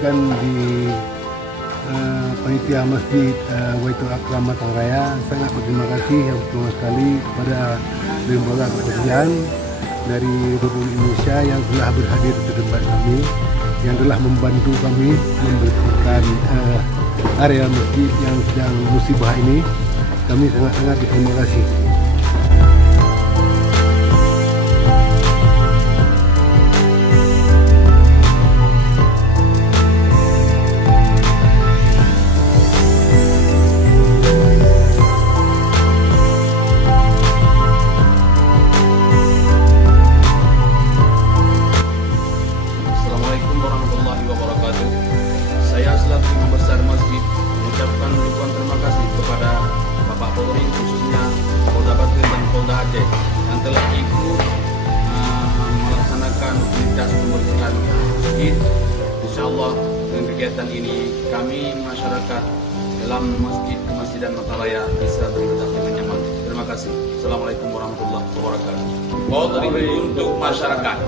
kan di panitia Masjid Baitul Akram Matang Raya sangat berterima kasih yang pertama sekali kepada lembaga kepresidenan dari Republik Indonesia yang telah berhadir di tempat kami, yang telah membantu kami membersihkan area masjid yang sedang musibah ini. Kami sangat-sangat berterima kasih. Assalamualaikum warahmatullahi wabarakatuh. Saya selaku Imam Besar Masjid mengucapkan ribuan terima kasih kepada Bapak Polri, khususnya Polda Banten dan Polda Aceh yang telah ikut melaksanakan aktivitas pembersihan masjid. Insya Allah dengan kegiatan ini kami masyarakat dalam masjid Kemasjidan Mataraya bisa beribadah dengan nyaman. Terima kasih. Assalamualaikum warahmatullahi wabarakatuh. Polri untuk masyarakat.